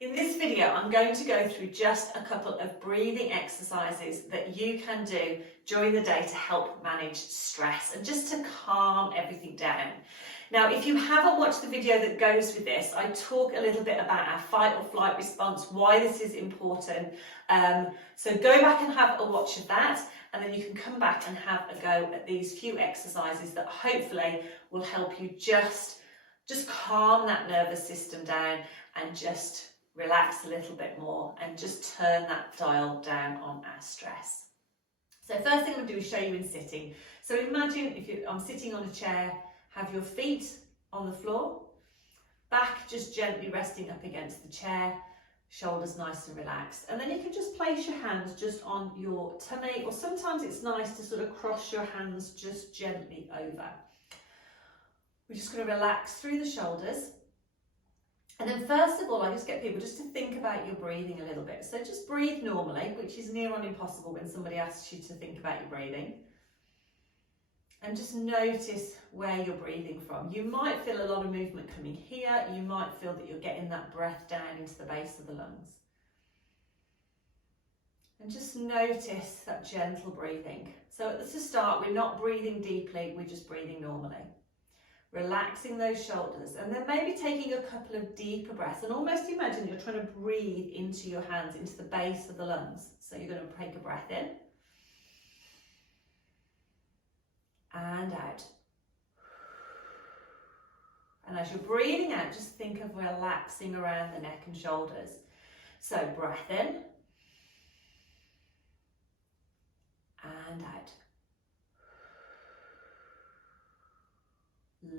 In this video, I'm going to go through just a couple of breathing exercises that you can do during the day to help manage stress and just to calm everything down. Now, if you haven't watched the video that goes with this, I talk a little bit about our fight or flight response, why this is important. So go back and have a watch of that, and then you can come back and have a go at these few exercises that hopefully will help you just calm that nervous system down and just relax a little bit more and just turn that dial down on our stress. So first thing I'm going to do is show you in sitting. So imagine I'm sitting on a chair, have your feet on the floor, back just gently resting up against the chair, shoulders nice and relaxed. And then you can just place your hands just on your tummy, or sometimes it's nice to sort of cross your hands just gently over. We're just going to relax through the shoulders. And then first of all, I just get people just to think about your breathing a little bit. So just breathe normally, which is near on impossible when somebody asks you to think about your breathing. And just notice where you're breathing from. You might feel a lot of movement coming here. You might feel that you're getting that breath down into the base of the lungs. And just notice that gentle breathing. So at the start, we're not breathing deeply, we're just breathing normally. Relaxing those shoulders, and then maybe taking a couple of deeper breaths, and almost imagine you're trying to breathe into your hands, into the base of the lungs. So you're going to take a breath in and out. And as you're breathing out, just think of relaxing around the neck and shoulders. So breath in and out.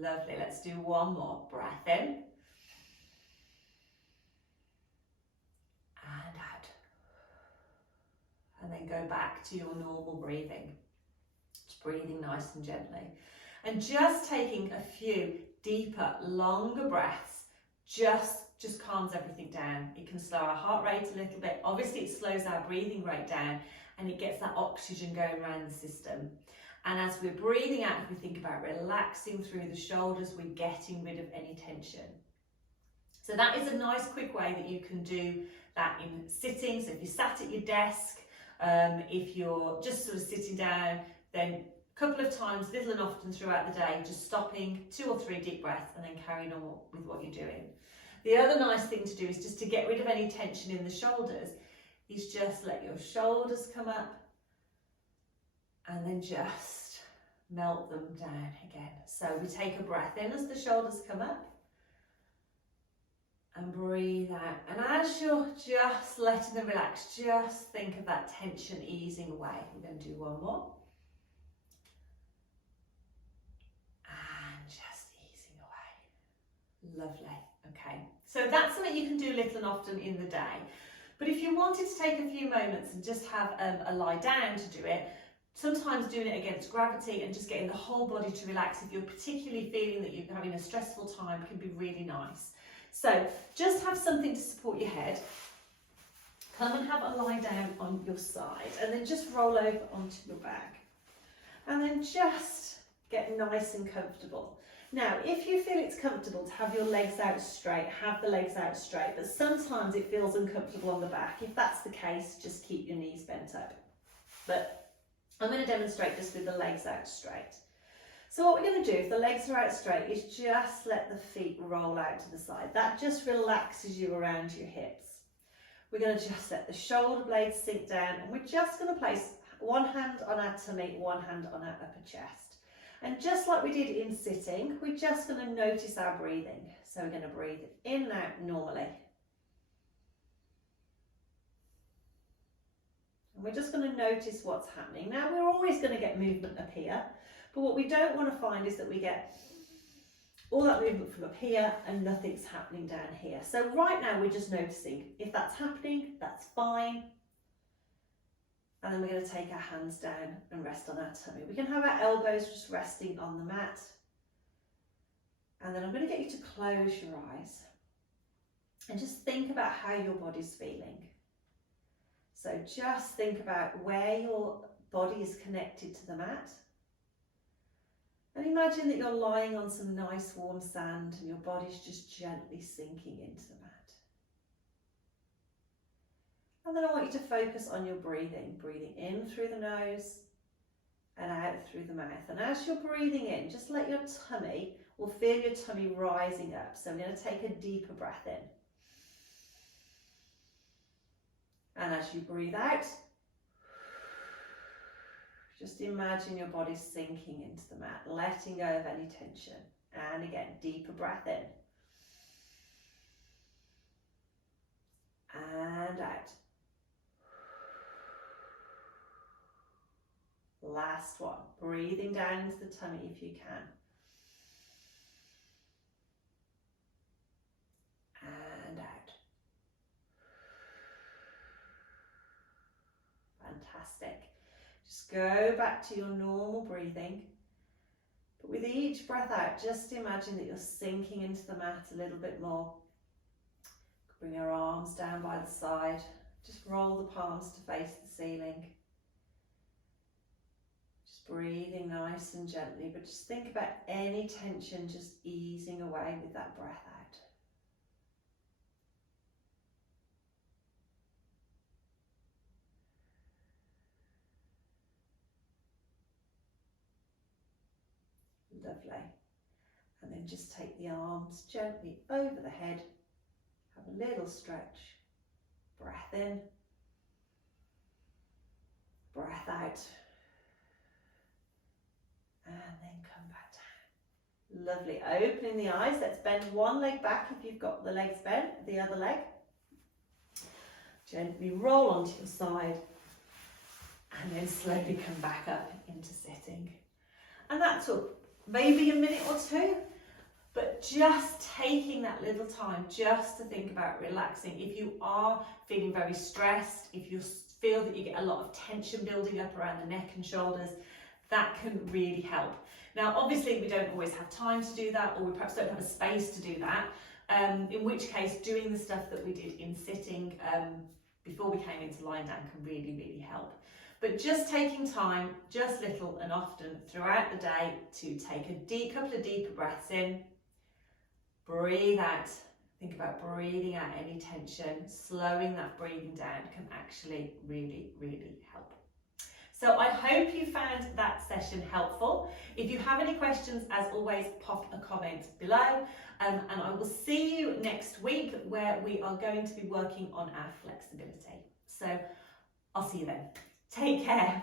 Lovely, let's do one more. Breath in and out. And then go back to your normal breathing. Just breathing nice and gently. And just taking a few deeper, longer breaths just calms everything down. It can slow our heart rate a little bit. Obviously, it slows our breathing rate down and it gets that oxygen going around the system. And as we're breathing out, if we think about relaxing through the shoulders, we're getting rid of any tension. So that is a nice quick way that you can do that in sitting. So if you're sat at your desk, if you're just sort of sitting down, then a couple of times, little and often throughout the day, just stopping, 2 or 3 deep breaths and then carrying on with what you're doing. The other nice thing to do is just to get rid of any tension in the shoulders, is just let your shoulders come up and then just melt them down again. So we take a breath in as the shoulders come up and breathe out. And as you're just letting them relax, just think of that tension easing away. We're going to do one more. And just easing away. Lovely. Okay. So that's something you can do little and often in the day. But if you wanted to take a few moments and just have a lie down to do it, sometimes doing it against gravity and just getting the whole body to relax, if you're particularly feeling that you're having a stressful time, can be really nice. So just have something to support your head. Come and have a lie down on your side and then just roll over onto your back. And then just get nice and comfortable. Now, if you feel it's comfortable to have your legs out straight, have the legs out straight, but sometimes it feels uncomfortable on the back. If that's the case, just keep your knees bent up. But I'm going to demonstrate this with the legs out straight. So what we're going to do, if the legs are out straight, is just let the feet roll out to the side. That just relaxes you around your hips. We're going to just let the shoulder blades sink down, and we're just going to place one hand on our tummy, one hand on our upper chest. And just like we did in sitting, we're just going to notice our breathing. So we're going to breathe in and out normally. And we're just going to notice what's happening. Now, we're always going to get movement up here, but what we don't want to find is that we get all that movement from up here and nothing's happening down here. So right now we're just noticing. If that's happening, that's fine. And then we're going to take our hands down and rest on our tummy. We can have our elbows just resting on the mat. And then I'm going to get you to close your eyes and just think about how your body's feeling. So just think about where your body is connected to the mat. And imagine that you're lying on some nice warm sand and your body's just gently sinking into the mat. And then I want you to focus on your breathing. Breathing in through the nose and out through the mouth. And as you're breathing in, just let your tummy, or feel your tummy rising up. So I'm going to take a deeper breath in. And as you breathe out, just imagine your body sinking into the mat, letting go of any tension. And again, deeper breath in. And out. Last one. Breathing down into the tummy if you can. And out. Fantastic. Just go back to your normal breathing. But with each breath out, just imagine that you're sinking into the mat a little bit more. Bring your arms down by the side. Just roll the palms to face the ceiling. Just breathing nice and gently, but just think about any tension just easing away with that breath out. Lovely. And then just take the arms gently over the head. Have a little stretch. Breath in. Breath out. And then come back down. Lovely. Opening the eyes. Let's bend one leg back if you've got the legs bent. The other leg. Gently roll onto your side. And then slowly come back up into sitting. And that took maybe a minute or two. But just taking that little time just to think about relaxing. If you are feeling very stressed, if you feel that you get a lot of tension building up around the neck and shoulders, that can really help. Now, obviously, we don't always have time to do that, or we perhaps don't have a space to do that, in which case doing the stuff that we did in sitting before we came into lying down can really, really help. But just taking time, just little and often throughout the day, to take a couple of deeper breaths in. Breathe out. Think about breathing out any tension. Slowing that breathing down can actually really, really help. So I hope you found that session helpful. If you have any questions, as always, pop a comment below. And I will see you next week, where we are going to be working on our flexibility. So I'll see you then. Take care.